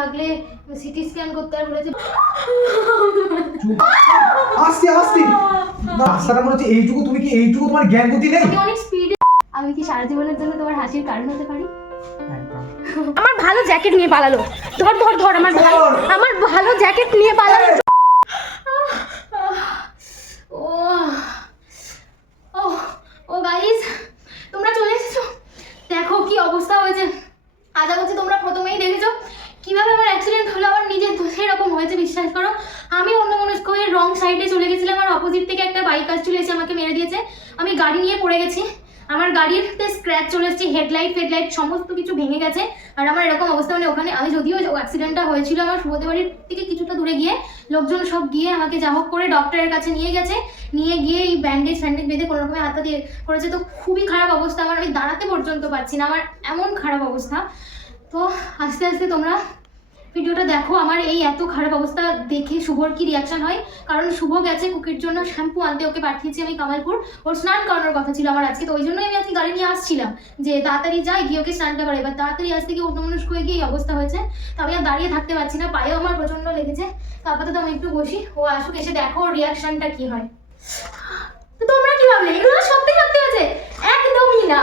লাগলে CT scan করতে আর বলেছে। আস্তে আস্তে না, রাস্তাটা মনে হচ্ছে এইটুকু, তুমি কি এইটুকু তোমার জ্ঞান বুদ্ধি নেই? আমি অনেক স্পিডে, আমি কি সারা জীবনের জন্য তোমার হাসির কারণ হতে পারি? আমার ভালো জ্যাকেট নিয়ে পালালো, ধর ধর ধর, আমার ভালো জ্যাকেট নিয়ে পালালো। ও ও ও গাইস, তোমরা চলে এসেছো, দেখো কি অবস্থা হয়েছে। আশা করছি তোমরা প্রথমেই দেখেছো কিভাবে আমার অ্যাক্সিডেন্ট হলো। আমার নিজের দোষে এরকম হয়েছে, বিশ্বাস করো। আমি অন্যমনস্ক হয়ে রং সাইডে চলে গেছিলাম, আর অপোজিট থেকে একটা বাইক আসছিল, এসে আমাকে মেরে দিয়েছে। আমি গাড়ি নিয়ে পড়ে গেছি, আমার গাড়িতে স্ক্র্যাচ চলে এসেছে, হেডলাইট ফেডলাইট সমস্ত কিছু ভেঙে গেছে। আর আমার এরকম অবস্থা, মানে ওখানে আমি যদিও অ্যাক্সিডেন্টটা হয়েছিল আমার সুবোধে বাড়ির থেকে কিছুটা দূরে গিয়ে, লোকজন সব গিয়ে আমাকে যা হোক করে ডক্টরের কাছে নিয়ে গেছে, নিয়ে গিয়ে এই ব্যান্ডেজ ফ্যান্ডেজ বেঁধে কোনো রকমের হাতটা দিয়ে করেছে। তো খুবই খারাপ অবস্থা আমার, আমি দাঁড়াতে পর্যন্ত পারছি না, আমার এমন খারাপ অবস্থা। তো আস্তে আস্তে তোমরা ভিডিওটা দেখো, আমার এই এত খারাপ অবস্থা দেখে শুভর কি রিয়াকশন হয়। কারণ শুভ গেছে কুকির জন্য শ্যাম্পু আনতে, ওকে পাঠিয়েছি আমি কামালপুর, ওর স্নান করানোর কথা ছিল আমার আজকে। তো ওই জন্যই আমি আজকে গাড়ি নিয়ে আসছিলাম, যে তাড়াতাড়ি যাই গিয়ে ওকে স্নানটা করে। এবার তাড়াতাড়ি আসতে গিয়ে অন্যমনস্ক হয়ে গিয়ে এই অবস্থা হয়েছে। তো আমি আর দাঁড়িয়ে থাকতে পারছি না, পায়েও আমার প্রচণ্ড লেগেছে। তো আপাতত আমি একটু বসি, ও আসুক, এসে দেখো ওর রিয়াকশনটা কি হয়। তো তোমরা কি ভাবলে এগুলো সত্যি সত্যি হয়েছে? একদমই না,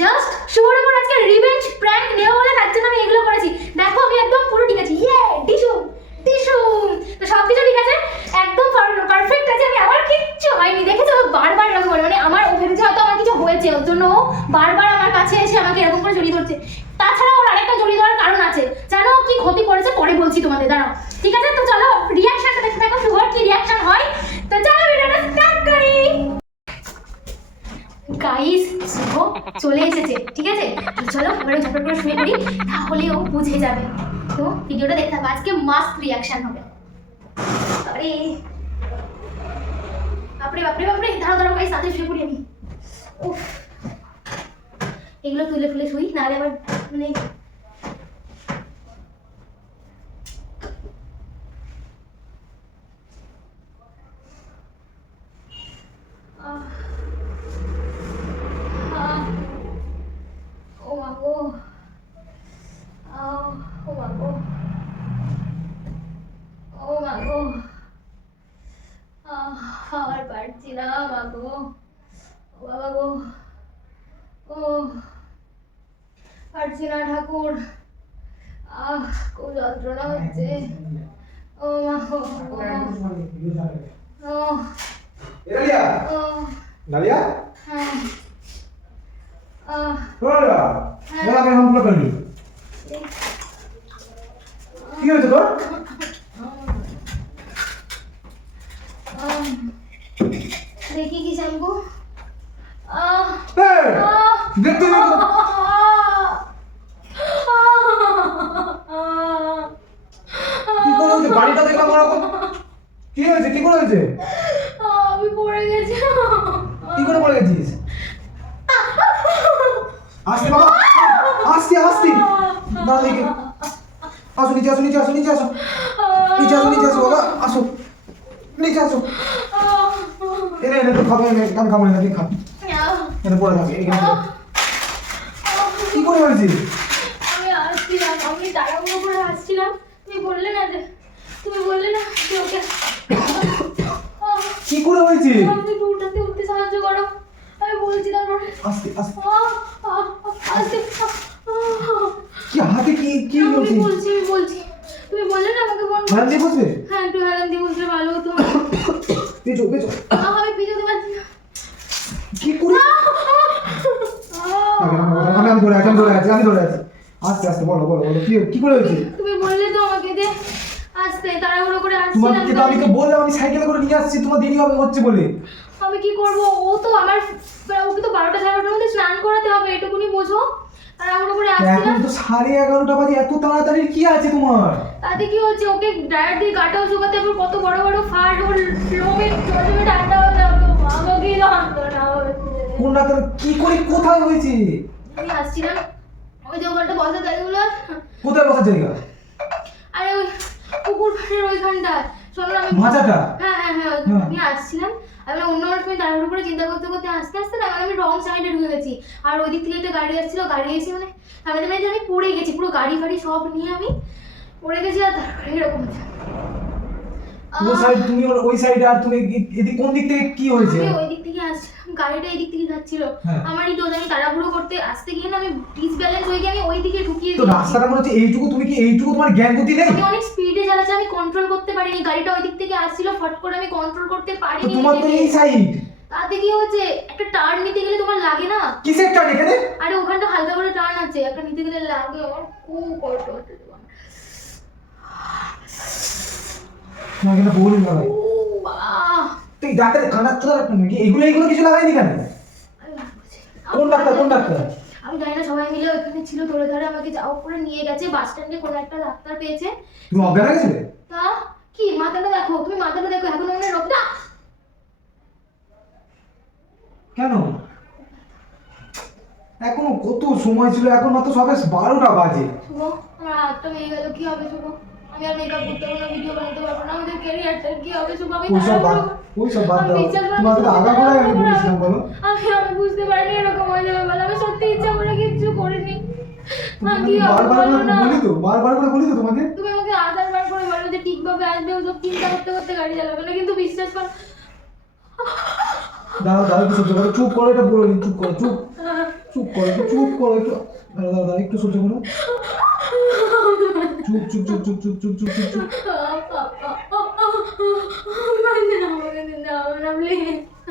জাস্ট শুভর উপর আজকে রিভেঞ্জ প্র্যাঙ্ক নেওয়া বলে তার জন্য আমি এগুলো করেছি। দেখো আমি একদম পুরো ঠিক আছি, ইয়ে টিস্যু টিস্যু। তো সব কিছু ঠিক আছে, একদম পারফেক্ট আছে আমি, আমার কিচ্ছু হয়নি। দেখেছো বারবার এরকম বলে, মানে আমার ও ভেবেছে হয়তো আমার কিছু হয়েছে, ওর জন্য ও বারবার আমার কাছে এসে আমাকে এরকম করে জড়িয়ে ধরছে। তাছাড়া ওর আরেকটা জড়িয়ে ধরার কারণ আছে, জানো কি ক্ষতি করেছে পরে বলছি তোমাদের, দাঁড়াও। ঠিক আছে, তো চলো রিয়াকশনটা দেখতে থাকো, শুভর কি রিয়াকশন হয়। তো চলো ভিডিওটা স্টার্ট করি। গাইস শুভ চলে এসেছে, ঠিক আছে, চলো আমরা ঝটপট করে শুয়ে পড়ি, তাহলে ও বুঝে যাবে। তো ভিডিওটা দেখতে থাকো, আজকে মাস্ট রিয়াকশন হবে। আরে বাপরে বাপরে বাপরে, দাঁড়াও দাঁড়াও গাইস, সাথে শুয়ে পড়ি আমি। উফ, এগুলো তুলে ফুলে শুই, নাহলে আবার মানে ও মাগো, ও মাগো, ও মাগো, আর পারছি না মাগো, ও বাবা গো, ও পারছি না ঠাকুর, খুব যন্ত্রণা হচ্ছে। ও মাগো, ও এরালিয়া ও নালিয়া হ্যাঁ বলা আমি হামলা করি, কি হয়েছে তোর? দেখি কি শ্যাম্পু, দেখতে কি করে হয়েছে? বাড়িটা দেখলাম ওরকম, কি হয়েছে? কি করে হয়েছে? আমি পড়ে গেছি। কি করে পড়ে গেছিস? আস্তে বাবা, আস্তে আস্তে, না দেখে আসো, নিচে আসো, নিচে আসো, নিচে আসো, নিচে আসো, নিচে আসো বাবা, আসো নিচে আসো। এনে এনে তো খাবো, এনে আমি খাবো না, তুই খা, এনে পড়ে যাবে এখানে। কি করে হয়েছে? আমি আসছিলাম, আমি তাড়াহুড়ো করে আসছিলাম, তুমি বললে না যে ওকে কি করে হয়েছে? আপনি উঠতে উঠতে সাহায্য করো, আমি বলছি তারপরে আস্তে আস্তে, আস্তে। কি হাতে কি কি আমি হয়েছে? বলছি তুমি বললে না আমাকে ফোন। হাত দিয়ে বসবে? হ্যাঁ একটু হেলান দিয়ে বসলে ভালো হতো। পেছো পেছো, আমি পিছোতে পারছি না। কি করে? আমি ধরে আছি, আমি ধরে আছি, আমি ধরে আছি। আস্তে আস্তে বলো বলো বলো, কি করে হয়েছে? তুমি বললে তো আমাকে যে আসতে, তাড়াহুড়ো করে তোমাকে আসছিলাম। তো আমি তো বললাম আমি সাইকেলে করে নিয়ে আসছি, তোমার দেরি হবে হচ্ছে বলে। আমি কি করব, ও তো আমার, ওকে তো 12টা 11টার মধ্যে স্নান করাতে হবে, এটুকুনি বোঝো। তাড়াহুড়ো করে এখন আসছিলাম। তো 11:30 বাজে, এত তাড়াতাড়ি কি আছে তোমার? তাতে কি হচ্ছে, ওকে ড্রায়ার দিয়ে গাটাও শুকাতে হবে, কত বড় বড় ফাট, ওর লোমে জমে ঠান্ডা হয়ে যাবে, আমাকে যন্ত্রণা হচ্ছে। কোন ডাক্তার? কি করে কোথায় হয়েছে? আমি আসছিলাম, ওই যে ওখানটা বসা জায়গাগুলো, কোথায় বসার জায়গা? আরে ওই পুকুর পাড়ের ওইখানটা, শোনো না, আমি মাচাটা? হ্যাঁ হ্যাঁ হ্যাঁ, আমি আসছিলাম, আমি অন্য সময় তাড়াহুড়ো করে চিন্তা করতে করতে আস্তে আস্তে না, মানে আমি রং সাইডে ঢুকে গেছি। আর ওই দিক থেকে একটা গাড়ি আসছিল, গাড়ি এসে মানে সামনে মানে আমি পড়ে গেছি, পুরো গাড়ি ফাড়ি সব নিয়ে আমি পড়ে গেছি আর তারপরে এরকম হচ্ছে। ও সাইড তুমি ওই সাইডে আর তুমি এদিক কোন দিক থেকে কি হয়েছে? আমি ওই দিক থেকে আসছিলাম, গাড়িটা এই দিক থেকে যাচ্ছিল, হ্যাঁ। আমারই দোষ, আমি তাড়াহুড়ো করতে আসতে গিয়ে না আমি ডিসব্যালেন্স হয়ে গিয়ে আমি ওই দিকে ঢুকিয়ে তো রাস্তাটা মনে হচ্ছে এইটুকু, তুমি কি এইটুকু তোমার জ্ঞান বুদ্ধি নেই? আমি অনেক স্পিডে চালাচ্ছি, আমি কন্ট্রোল করতে পারিনি, গাড়িটা ওই দিক থেকে আসছিল, ফট করে আমি কন্ট্রোল করতে তো পারিনি তোমার তো নিজেকে। এই সাইড তাতে কি হচ্ছে, একটা টার্ন নিতে গেলে তোমার লাগে না? কিসের টার্ন এখানে? আরে ওখানটা হালকা করে টার্ন আছে, একটা নিতে গেলে লাগে, আমার খুব কষ্ট হচ্ছে তোমার। না এখানে বলি না ভাই। ও বাবা, তুই ডাক্তার কানাচ্ছ নাকি? এগুলো কিছু লাগাইনি কেন? কোন ডাক্তার, কোন ডাক্তার? আমি জানি না, সবাই মিলে ওখানে ছিল, ধরে ধরে আমাকে যাও করে নিয়ে গেছে বাস স্ট্যান্ডে, কোনো একটা ডাক্তার পেয়েছে। তুমি অজ্ঞান হয়ে গেছিলে? তা কি, মাথাটা দেখো, তুমি মাথাটা দেখো, এখন মনে রোগ না। কেন? এখনো কত সময় ছিল, এখন মাত্র সবে 12টা বাজে। শুভ, আমার হাতটা ভেঙে গেল, কি হবে শুভ? আমি আর মেকআপ করতে পারবো না, ভিডিও বানাতে পারবো না, আমাদের ক্যারিয়ারটা কি হবে শুভ? আমি ওইসব বাদ, ওইসব বাদ দাও। তোমাকে তো আগাগোড়াই আমি বলেছিলাম বলো। আমি বুঝতে পারিনি এরকম হয়ে যাবে বলে, আমি সত্যি ইচ্ছা করে কিচ্ছু করিনি। আমি কি হবে বারবার বলো করে না? বলি তো, বারবার করে বলি তো তোমাকে। তুমি আমাকে 1000 বার করে বলো যে ঠিকভাবে আসবে, ওসব চিন্তা করতে করতে গাড়ি চালাবে না, কিন্তু বিশ্বাস করো। দাঁড়াও দাঁড়াও, একটু সহ্য করো, চুপ করো, এটা বলে নি, চুপ করো, চুপ চুপ করো, একটু চুপ করো, একটু দাঁড়াও দাঁড়াও দাঁড়াও, একটু সহ্য করো, চুপ চুপ চুপ চুপ চুপ চুপ চুপ চুপ চুপ।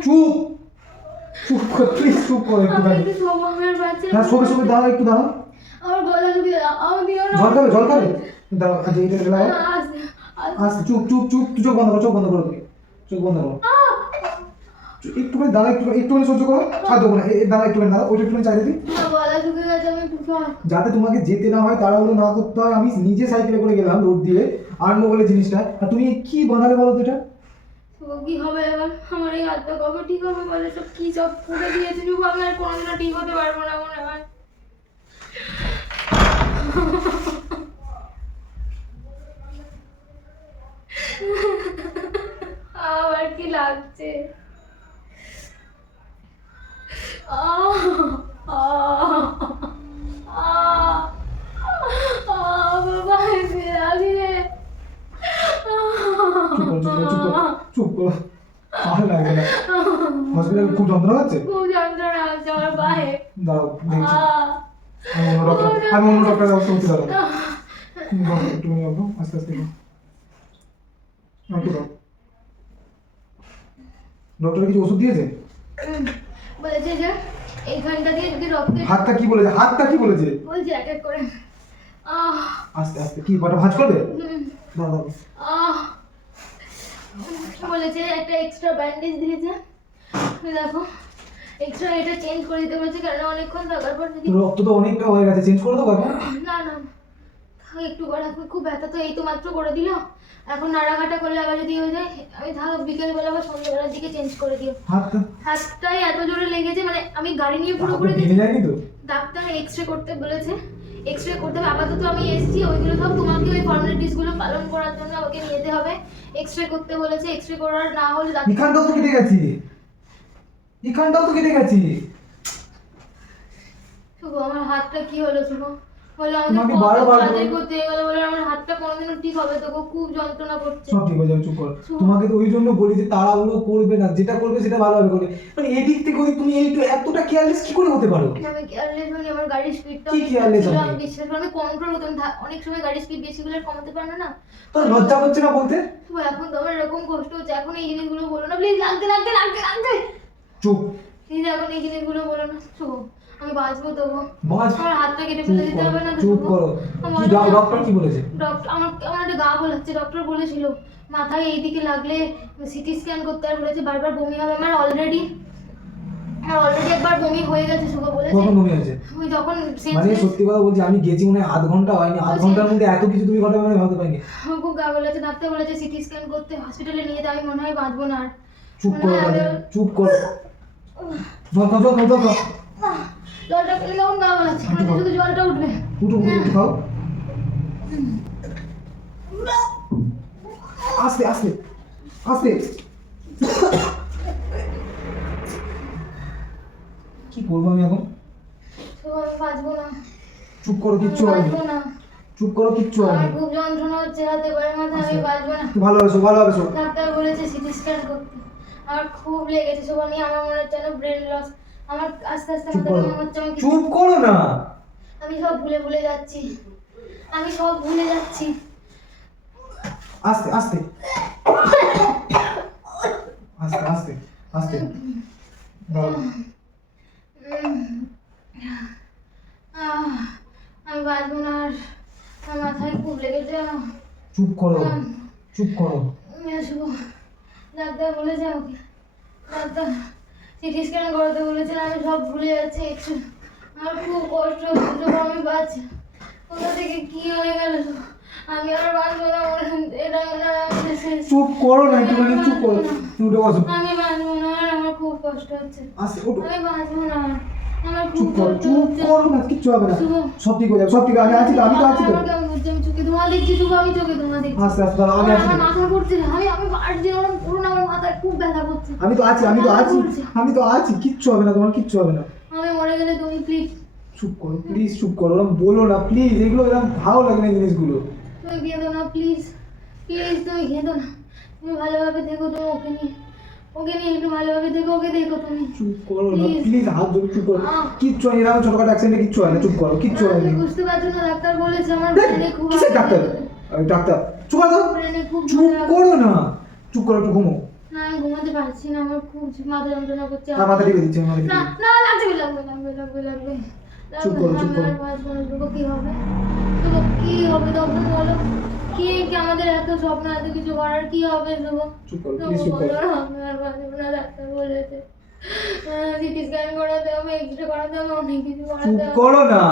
চুপ চুপ করো, প্লিজ চুপ করো একটু দাঁড়িয়ে। হ্যাঁ সবে সবে দাঁড়াও, একটু দাঁড়াও। আমার গলা ঢুকে দাও, আমি দিও না। জল খাবে, জল খাবে? দাঁড়াও, আচ্ছা এটা লাগাও। আস্তে, চুপ চুপ চুপ, চোখ বন্ধ করো, চোখ বন্ধ করো, তুমি চোখ বন্ধ করো। একটুখানি দাঁড়াও, একটুখানি সহ্য করো, আর দেবো না, দাঁড়াও একটুখানি, দাঁড়াও, ওইটা একটুখানি চাইলে দিই, গলা ঢুকে গেছে, আমি একটু যাতে তোমাকে যেতে না হয়, তাড়াহুড়ো না করতে হয়। আমি নিজে সাইকেলে করে গেলাম রোড দিয়ে, আনবো বলে জিনিসটা, আর তুমি কি বানালে বলো তো এটা? কি হবে এবার, আমার এই হাতটা কবে ঠিক হবে বলে, সব কি সব করে দিয়েছে শুভ, আমি আর কোনোদিনও ঠিক হতে পারবো না মনে হয়। আবার কি লাগছে? বাবা এসে লাগছে। চুপ করো, চুপ করো, চুপ করো, চুপ করো, ভালো লাগে না। হসপিটালে খুব যন্ত্রণা হচ্ছে? খুব যন্ত্রণা হচ্ছে আমার পায়ে। দাঁড়াও দেখছি, আমি অন্য ডক্টরের ব্যবস্থা করতে দাঁড়াবো। তুমি যাবো আস্তে আস্তে, একটু দাও। ডক্টর কিছু ওষুধ দিয়েছে? বলেছে যে এইখানটা দিয়ে যদি রক্তের, হাতটা কি বলেছে, হাতটা কি বলেছে? বলছে এক এক করে আস্তে আস্তে, কি পাটা ভাঁজ করবে? দাও দাও। বলেছে একটা এক্সট্রা ব্যান্ডেজ দিয়েছে, এই দেখো এক্সট্রা এটা চেঞ্জ করে দিতে বলেছে, কারণ অনেকক্ষণ থাকার পর যদি রক্ত তো অনেকটা হয়ে গেছে, চেঞ্জ করে দেবো এখন? না না থাক, একটু করা, খুব ব্যথা তো এই তো মাত্র করে দিল, এখন নাড়াঘাটা করলে আবার যদি হয়ে যায়, আমি থাক বিকেলবেলা বা সন্ধ্যাবেলার দিকে চেঞ্জ করে দিও। হাতটা হাতটাই এত জোরে লেগেছে, মানে আমি গাড়ি নিয়ে হাতটা পুরোপুরি ভেঙে যায়নি তো? ডাক্তার এক্সরে করতে বলেছে, এক্সরে করতে হবে, আপাতত আমি এসেছি, ওইগুলো সব তোমাকে ওই ফর্মালিটিস গুলো পালন করার জন্য আমাকে নিয়ে যেতে হবে, এক্সরে করতে বলেছে, এক্সরে করার না হলে এখানটাও তো কেটে গেছি, এখানটাও তো কেটে গেছি। শুভ আমার হাতটা কি হলো শুভ, বলে তোমাকে আমাদের বারবার কাজের করতে গেলে বলে আমার হাতটা কোনোদিনও ঠিক হবে তো, খুব যন্ত্রণা করছে। সব ঠিক হয়ে যাবে, চুপ করো। তোমাকে তো ওই জন্য বলি যে তাড়াহুড়ো করবে না, যেটা করবে সেটা ভালোভাবে করবে। মানে এদিক থেকে ওদিক তুমি এই এতটা কেয়ারলেস কি করে হতে পারো? আমি কেয়ারলেস হইনি, আমার গাড়ির স্পিডটা কি careless ছিল, আপনি? আমি বিশ্বাস করো, আমি কন্ট্রোল করতাম, অনেক সময় গাড়ির স্পিড বেশি হলে কমাতে পারে না। তো লজ্জা হচ্ছে না বলতে? শুভ এখন তো আমার এরকম কষ্ট হচ্ছে, এখন এই জিনিসগুলো বলো না প্লিজ, লাগতে লাগতে লাগতে লাগতে চুপ। প্লিজ এখন এই জিনিসগুলো বলো না শুভ, আমি বাঁচবো তবু, বাজ, আমার হাতটা কেটে ফেলে দিতে হবে না তো চুপ শুভ? করো। আমার কি ডক্টর কি বলেছে? ডক্টর আমার আমার একটা গা বলাচ্ছে, ডক্টর বলেছিল মাথায় এইদিকে লাগলে সিটি স্ক্যান করতে, আর বলেছে বারবার বমি হবে, আমার অলরেডি একবার বমি হয়ে গেছে শুভ বলেছে। কখন বমি হয়েছে? ওই যখন মানে সত্যি কথা বলছি, আমি গেছি মনে হয় আধ ঘন্টা হয়নি, আধ ঘন্টার মধ্যে এত কিছু তুমি ঘটাবে মানে ভাবতে পারিনি। আমার খুব গা বলেছে, ডাক্তার বলেছে সিটি স্ক্যান করতে, হসপিটালে নিয়ে যাই, মনে হয় বাঁচবো না আর। চুপ মনে করো হয় তাহলে, আমি- চুপ করো। জল খাও, জল খাও, জল খাও। জলটা পেলে কেমন গা বলাচ্ছে, একটু খাও। শুধু জলটা উঠবে। উঠো উঠো, একটু খাও। আস্তে আস্তে আস্তে। কি করবো আমি এখন? শুভ আমি বাঁচবো না, চুপ করো, কিচ্ছু আমি হয়নি, বাঁচবো না। চুপ করো, কিচ্ছু হবে আমার না। খুব যন্ত্রণা হচ্ছে, হাতে পায়ে মাথা, আমি বাঁচবো না। ভালো হবে, ভালো হবে। ডাক্তার বলেছে সিটি স্ক্যান করতে। আমার খুব লেগেছে সব, আমি আমার মনে হচ্ছে যেন ব্রেন লস। আমার আস্তে আস্তে চুপ মাথা করো, মনে হচ্ছে আমি চুপ করো না। আমি সব ভুলে ভুলে যাচ্ছি, আমি সব ভুলে যাচ্ছি। আস্তে আস্তে আস্তে আস্তে আস্তে দাঁড়াও। আমি বাঁচবো না আর, আমার মাথায় খুব লেগেছে। চুপ করো, চুপ করো। শুভ, ডাক্তার বলেছে আমাকে, ডাক্তার সিটি স্ক্যান করাতে বলেছেন, আমি সব ভুলে যাচ্ছি একটু। আমার খুব কষ্ট হচ্ছে, শুভ আমি বাঁচি। কোথা থেকে কি হয়ে গেল, আমি আর বাঁচবো না, এটা মনে হয় আমাদের শেষ। চুপ করো না, একটুখানি চুপ করো। তুমি উঠে বসো। আমি বাঁচবো না আর, আমার খুব কষ্ট হচ্ছে। আস্তে ওঠো। আমি বাঁচবো না আর, আমার চুপ খুব করো, কষ্ট চুপ হচ্ছে। করো না, কিচ্ছু হবে না। শুভ, সব ঠিক হয়ে যাবে, সব ঠিক হবে। আমি আছি তো, আমি তো আছি তো। আমার কেমন হচ্ছে, আমি চোখে ধোঁয়া দেখছি শুভ, আমি চোখে ধোঁয়া দেখছি। আস্তে আস্তে দাঁড়াও, আমি আছি আমার তো। মাথা ঘুরছে, আমি বাড়ছি, ওরকম পুরো না, আমার মাথায় খুব ব্যথা করছে। আমি তো আছি, আমি তো আছি, আমি তো আছি। কিচ্ছু হবে না, তোমার কিচ্ছু হবে না। আমি মরে গেলে তুমি প্লিজ, চুপ করো, প্লিজ চুপ করো। ওরকম বলো না প্লিজ, এগুলো এরকম ভালো লাগে না জিনিসগুলো। তুমি কেঁদো না প্লিজ, প্লিজ তুমি কেঁদো না। তুমি ভালোভাবে দেখো, তুমি ওকে নিয়ে একটু ভালোভাবে দেখো, ওকে দেখো তুমি। চুপ করো না Please. প্লিজ, হাত ধরে চুপ করো। কিচ্ছু হয় না, এরকম ছোটখাটো অ্যাক্সিডেন্টে কিচ্ছু হয় না। চুপ করো, কিচ্ছু হয় আমি না। বুঝতে পারছো না, ডাক্তার বলেছে আমার দেখ, ব্রেনে খুব কিসের ডাক্তার? ডাক্তার চুপ করো, ব্রেনে খুব চুপ করো না। চুপ করো, একটু ঘুমো। না আমি ঘুমাতে পারছি না, আমার খুব মাথা যন্ত্রণা করছে। আমার মাথা টিপে দিচ্ছি, আমার মাথা টিপে না দিচ্ছি। না লাগবে লাগবে লাগবে লাগবে লাগবে চুপ করো, চুপ করো। দেখো কি হবে, দেখো কি হবে তখন বলো। কি কি আমাদের এত স্বপ্ন, এত কিছু করার কি হবে দেখো। চুপ করো, প্লিজ চুপ করো। আমি আর বাঁচবো না, ডাক্তার বলেছে সিটি স্ক্যান করাতে হবে, এক্সরে করাতে হবে, অনেক কিছু চুপ করাতে হবে। করো না।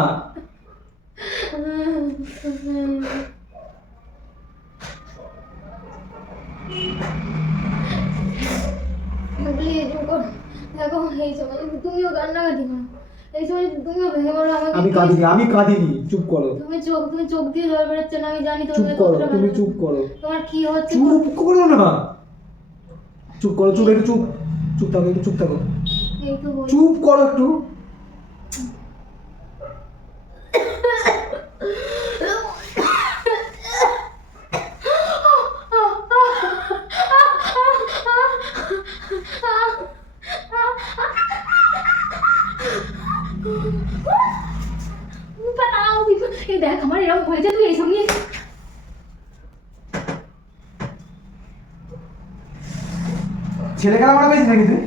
প্লিজ দেখো, এই সময় তুমিও কান্নাকাটি করো, এই সময় তুমিও ভেঙে পড়ো আমাকে। আমি কাঁদিনি, আমি কাঁদিনি। চুপ করো, তুমি চোখ দিয়ে জল বেরোচ্ছে না, আমি জানি চুপ তোমার করো, কতটা তুমি ভালো। চুপ করো। তোমার কি হচ্ছে, চুপ করো না। চুপ করো, চুপ, একটু চুপ। চুপ থাকো, একটু চুপ থাকো। এই তো বলি। চুপ করো একটু। এই দেখ আমার এরকম হয়েছে, তুই এইসব নিয়ে ছেলে খেলা মারা পেয়েছি নাকি তুই?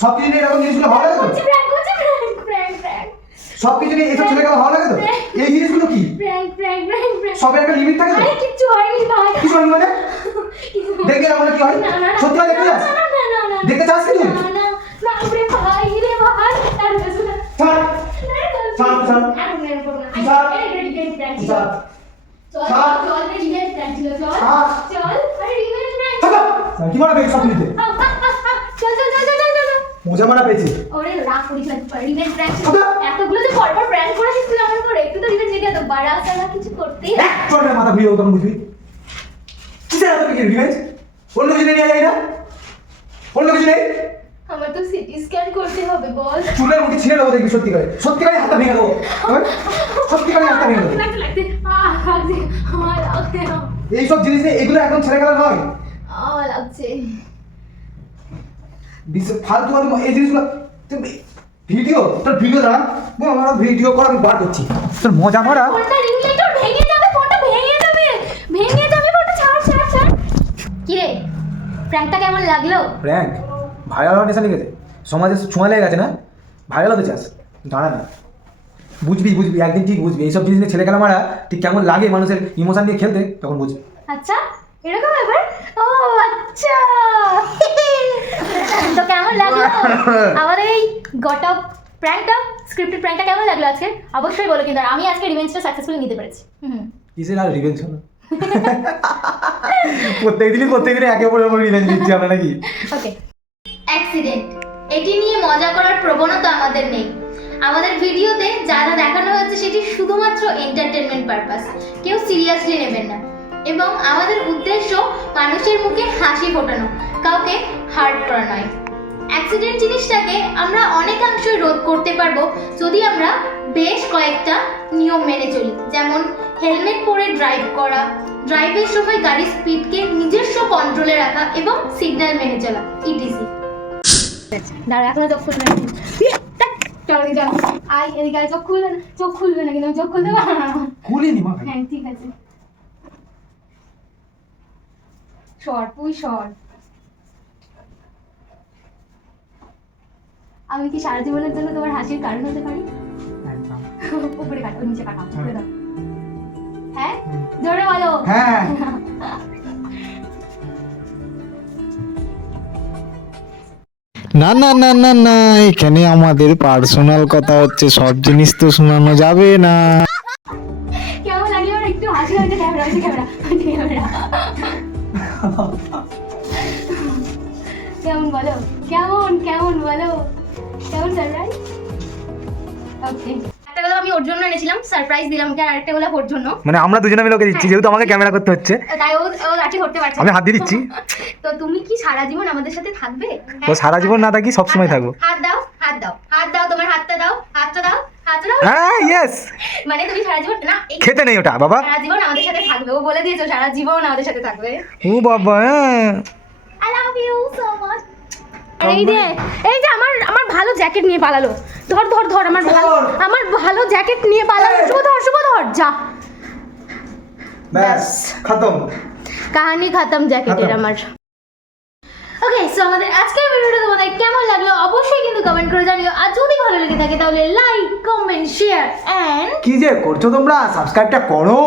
সব কিছু নিয়ে এরকম জিনিসগুলো ভালো লাগে তো? করছি, প্র্যাঙ্ক করছি, প্র্যাঙ্ক সব কিছু নিয়ে এসব ছেলে খেলা ভালো লাগে তো? এই জিনিসগুলো কি? প্র্যাঙ্ক সবের একটা লিমিট থাকে তো? আরে কিচ্ছু হয়নি ভাই, কিছু হয়নি মানে? কিছু দেখে আমার কি হয়? না, না, না, সত্যি হয় দেখতে যাস? না, না, না, না, দেখতে চাস কি তুই? না, না, না, রে ভাই, রে ভাই, আর বেশি না। ছাড়, ছাড়, ছাড়। আর মেরে পড়ো না। ছাড়। এই revenge prank ছিল। ছাড়। চল, ছাড়। চল, revenge prank ছিল, চল। ছাড়। চল, আরে revenge prank। ছাড়। কি মারা পেয়েছি সব কিছুতে? চল, চল, চল, চল, চল, চল। মজা মারা পেয়েছি। ওরে রাগ করিস না, revenge prank ছিল। ছাড়। এতগুলো যে পরপর prank করেছিস তুই আমার উপর, একটু তো revenge নিতে হতো। বাড়া সারা কিছু করতেই হবে। চল রে, মাথা ঘুরিয়ে তখন বুঝবি। কিসের এত কি রিভেঞ্জ? অন্য কিছু নিয়ে যাই না? অন্য কিছু নেই? আমার তো সিটি স্ক্যান করতে হবে, বল। চুলের মুঠি ছিঁড়ে দেবো দেখবি, সত্যিকারে সত্যিকারে হাতটা ভেঙে দেবো। হ্যাঁ? সত্যিকারে হাতটা ভেঙে দেবো। লাগছে, লাগছে। লাগছে। আমার লাগছে। এইসব জিনিস নিয়ে এগুলো এখন ছেলে খেলা নয়। লাগছে। ফালতু ফালতু এই জিনিসগুলো ভিডিও, তোর ভিডিও দাঁড়া, আমার ভিডিও কর, আমি বার করছি তোর মজা মারা। ফোনটা রিংলাইটটা ভেঙে যাবে, ফোনটা ভেঙে যাবে, ভেঙে যাবে ফোনটা, ছাড় ছাড় ছাড়। কি রে, প্র্যাঙ্কটা কেমন লাগলো? র্যাঙ্ক ভাইরাল হওয়ার নেশা লেগেছে, সমাজে ছোঁয়া লেগে গেছে না, ভাইরাল হতে চাস, দাঁড়া না, বুঝবি বুঝবি একদিন ঠিক বুঝবি। এইসব জিনিস নিয়ে ছেলে খেলা মারা ঠিক কেমন লাগে মানুষের ইমোশন নিয়ে খেলতে, তখন বুঝবি। আচ্ছা, এরকম ব্যাপার? ও আচ্ছা। তো কেমন লাগলো আমাদের এই গটপ প্র্যাঙ্কটা, স্ক্রিপ্টেড প্র্যাঙ্কটা কেমন লাগলো আজকে? অবশ্যই বলো, কিন্তু আর আমি আজকে রিভেঞ্জটা সাকসেসফুলি নিতে পেরেছি। কিসের আর রিভেঞ্জ হলো? প্রত্যেকদিনই একে অপরের উপর রিভেঞ্জ দিচ্ছি আমরা নাকি? ওকে, অ্যাক্সিডেন্ট, এটি নিয়ে মজা করার প্রবণতা আমাদের নেই। আমাদের ভিডিওতে যা যা দেখানো হচ্ছে সেটি শুধুমাত্র এন্টারটেনমেন্ট পারপাস, কেউ সিরিয়াসলি নেবেন না। এবং আমাদের উদ্দেশ্য মানুষের মুখে হাসি ফোটানো, কাউকে হার্ট করা নয়। অ্যাক্সিডেন্ট জিনিসটাকে আমরা অনেকাংশই রোধ করতে পারবো যদি আমরা বেশ কয়েকটা নিয়ম মেনে চলি, যেমন হেলমেট পরে ড্রাইভ করা, ড্রাইভের সময় গাড়ির স্পিডকে নিজস্ব কন্ট্রোলে রাখা এবং সিগন্যাল মেনে চলা, ইটিসি। দাঁড়া, এখনো চোখ খুলবে না। চলো চলো, আয় এদিকে আয়। চোখ খুলবে না, চোখ খুলবে না কিন্তু, চোখ খুলতে পারো না। খুলিনি মা। হ্যাঁ ঠিক আছে, সর তুই সর। আমি কি সারা জীবনের জন্য তোমার হাসির কারণ হতে পারি? উপরে কাটো, নিচে কাটো, উপরে দাও। হ্যাঁ জোরে বলো। হ্যাঁ। না না না না না, এখানে আমাদের পার্সোনাল কথা হচ্ছে, সব জিনিস তো শোনানো যাবে না। কেমন লাগলো আমার? একটু হাসি হয়েছে। ক্যামেরা হয়েছে, ক্যামেরা ক্যামেরা। কেমন বলো, কেমন কেমন বলো, কেমন সারপ্রাইজ? ওকে, একটা গোলাপ আমি ওর জন্য এনেছিলাম, সারপ্রাইজ দিলাম ওকে, আর আরেকটা গোলাপ ওর জন্য। মানে আমরা দুজনে মিলে ওকে দিচ্ছি, যেহেতু আমাকে ক্যামেরা করতে হচ্ছে, তাই ও লাঠি ধরতে পারছে না। আমি হাত দিয়ে দিচ্ছি। তো তুমি কি সারা জীবন আমাদের সাথে থাকবে? ও সারা জীবন না থাকি, সব সময় থাকবো। হাত দাও, হাত দাও, হাত দাও, তোমার হাতটা দাও, হাতটা দাও, হাতটা দাও। হ্যাঁ ইয়েস। মানে তুমি সারা জীবন না, খেতে নেই ওটা বাবা। সারা জীবন আমাদের সাথে থাকবে। ও বলে দিয়েছো সারা জীবন আমাদের সাথে থাকবে। ও বাবা, হ্যাঁ। I love you so much. এই যে আমার ভালো জ্যাকেট নিয়ে পালালো। ধর ধর ধর, আমার ভালো জ্যাকেট নিয়ে পালালো। শুভ ধর যা। ব্যাস খতম, কাহিনী খতম জ্যাকেটের খতম। আমার। ওকে, সো আমাদের আজকের ভিডিওটা তোমাদের কেমন লাগলো অবশ্যই কিন্তু কমেন্ট করে জানিও। আর যদি ভালো লেগে থাকে তাহলে লাইক, কমেন্ট, শেয়ার এন্ড কি যে করছো তোমরা, সাবস্ক্রাইবটা করো।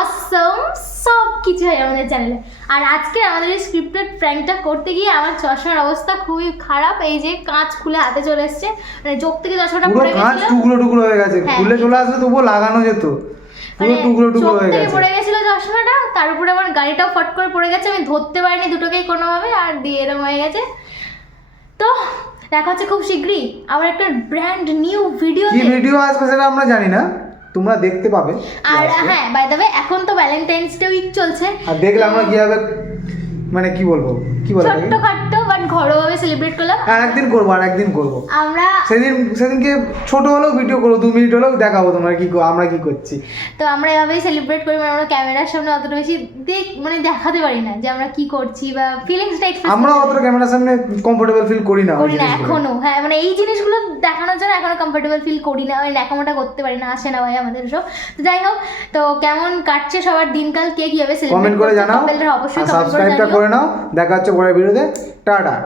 অসম সব কিছু হয় আমাদের চ্যানেলে। আর আজকে আমাদের এই স্ক্রিপ্টেড প্র্যাঙ্কটা করতে গিয়ে আমার চশমার অবস্থা খুবই খারাপ। এই যে কাঁচ খুলে হাতে চলে এসেছে, মানে চোখ থেকে চশমাটা পুরো পড়ে কাঁচ গেছিল। টুকরো টুকরো হয়ে গেছে, হ্যাঁ। খুলে চলে আসলে তবুও লাগানো যেত, পুরো মানে টুকরো টুকরো চোখ হয়ে থেকে গেছে। পড়ে গেছিল চশমাটা, তার উপরে আমার গাড়িটাও ফট করে পড়ে গেছে, আমি ধরতে পারিনি দুটোকেই কোনোভাবে, আর দিয়ে এরকম হয়ে গেছে। তো দেখা হচ্ছে খুব শীঘ্রই আবার একটা ব্র্যান্ড নিউ ভিডিও। কি ভিডিও আসবে সেটা আমরা জানি না, তোমরা দেখতে পাবে। আর হ্যাঁ, বাই দ্য ওয়ে, এখন তো ভ্যালেন্টাইন্স ডে উইক চলছে, আর দেখলে আমরা কিভাবে, মানে কি বলবো, কি বলবো, ছোট্ট খাট্টো বাট ঘরোয়াভাবে সেলিব্রেট করলাম। আর একদিন করবো আমরা সেদিনকে ছোট হলেও ভিডিও করবো, 2 মিনিট হলেও দেখাবো তোমরা আমরা কি করছি। তো আমরা এভাবেই সেলিব্রেট করি, মানে আমরা ক্যামেরার সামনে অতটা বেশি মানে দেখাতে পারি না যে আমরা কি করছি বা ফিলিংসটা এক্সপ্রেস আমরা অতটা ক্যামেরার সামনে কমফোর্টেবল ফিল করি না এখনো। হ্যাঁ, মানে এই জিনিসগুলো দেখানোর জন্য এখনো কমফোর্টেবল ফিল করি না, ওই ন্যাকামোটা করতে পারি না, আসে না ভাই আমাদের সব। তো যাই হোক, তো কেমন কাটছে সবার দিনকাল, কে কিভাবে সেলিব্রেট কমেন্ট করে জানাও, অবশ্যই সাবস্ক্রাইবটা করে নাও। দেখা হচ্ছে পরের ভিডিওতে। টাটা।